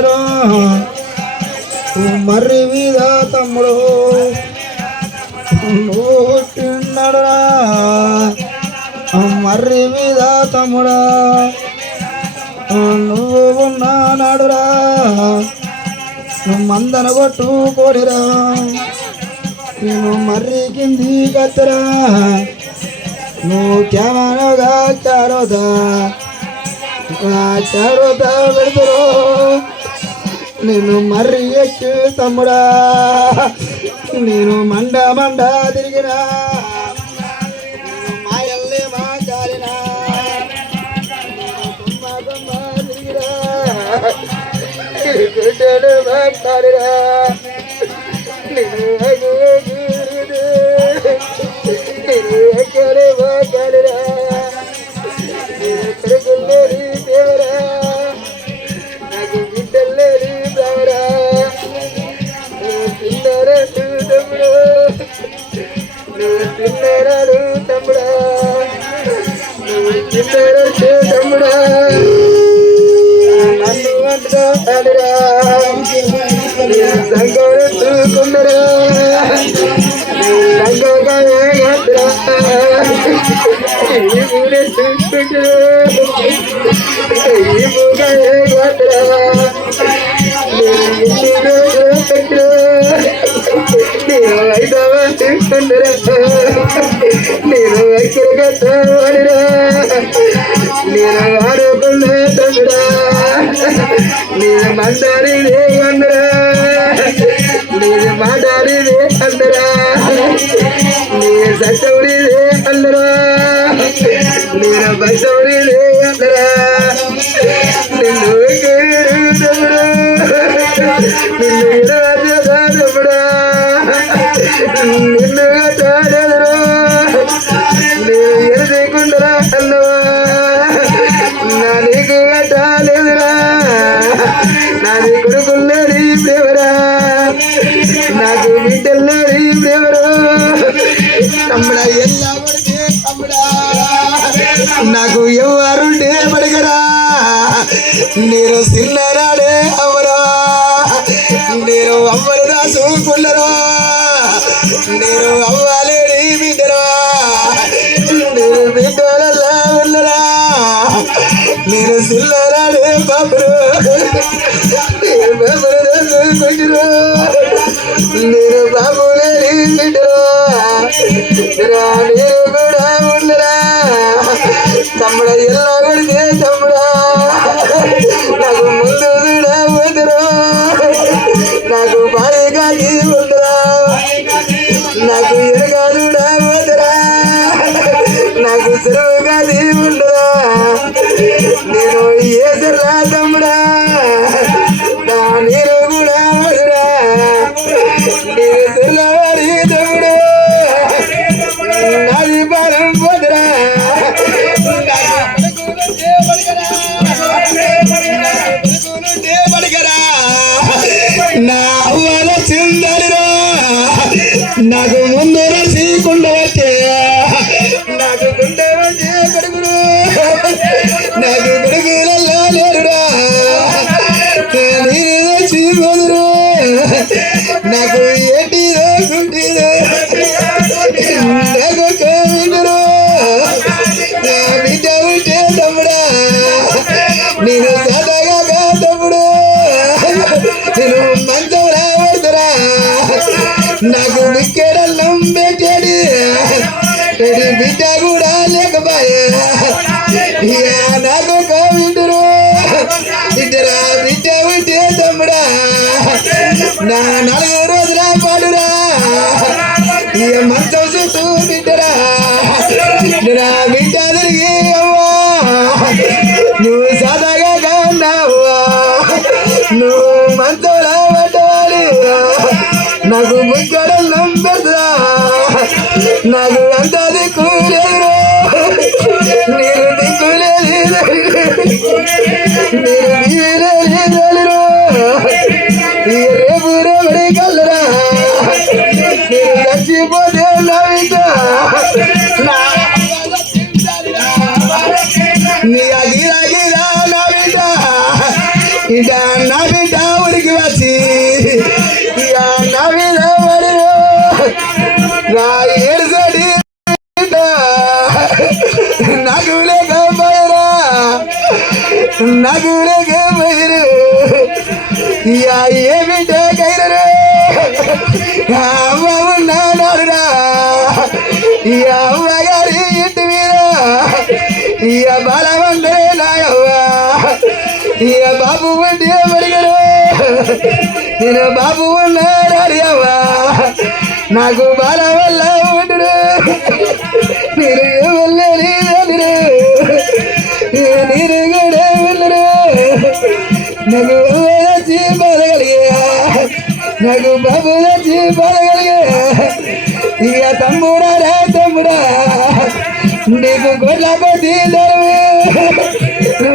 పెడతారు మర్రి మీద తమ్ముడు. నువ్వు మర్రి మీద తమ్ముడా. నువ్వు ఉన్నానాడురా నువ్వు మందన కొట్టుకోడిరా నేను మర్రి కింది కత్తరా. నువ్వు కెమెరాగా చారోదా చారోదా పెడతారు నేను మర్రి ఎక్కి తమ్ముడా. నేను మండ మండ తిరిగినా. నేను ఎక్కడ బాగా నువ్వు తమ్ముడా నువ్వు తమ్ముడా నన్ను అంటాడురా సంగరెత్తుకున్నరా సంగగా ఈ ఊరే చూసుకుంటారా ఈ నేను అందరా? నేను మాట్లాడి అందరా? నేను సచ్చౌడి అందరా? నేను బసౌడి అందరా? నిన్ను నిన్ను నిన్ను నాది నీ కొడుకున్నది ప్రేమరా. నాకు బిడ్డన్నది ప్రేమరా. తమ్ముడా ఎలా పడితే తమ్ముడా. నాకు ఎవరుండే పడగరా నేను సిన్నరాడే అమ్మరా నేను అమ్మని రాసుకున్నరా నేను అమ్మ నేను సిల్లరాడే బాబురు నేను బాబురు రాసుకుంటురా బిడ్డరా రా నేను కూడా ఉండరా తమ్ముడ ఎల్లో సులువుగా ఉండరా. నేను ఏసరా తమ్ముడా నా నేను కూడా నేను తెల్లవారి తమ్ముడు నాది భారం వదరా నా అవ్వల చిందరిరా. నాకు ముందు రసి it. నా నాలుగు రోజుల పాడురా. ఈ మంచం చుట్టూ బిడ్డరా. నా బిడ్డ తిరిగి అవ్వా. నువ్వు సదాగా కాన్నావా. నువ్వు మంచోడా పట్టాలి నాకు ముగ్గడల్లం పెడతా నాకు అంత దిక్కులేరు నీరు నేను నీరు నేను చచ్చిపోతే నవ్విత నా నీ అగిరా గిరా నవ్విత ఇంట ఊరికి వచ్చి ఇక నా మీద నా ఏడుసడి బిడ్డ నాకు లేకపోయినా నాకు ఇక ఏ బిడ్డ ఉన్నాడురా ఇక అమ్మగారి ఇంటి మీద ఇక బలవంతరే నాయవ్వా ఇక బాబు వంటి మరిగడు నేను బాబు ఉన్నాడు అవ్వా నాకు బాల వల్ల నాకు బాబు వచ్చి బాధగలిగే ఇక తమ్ముడా రా తమ్ముడా నీకు గొడ్ల కొద్ది ధరవే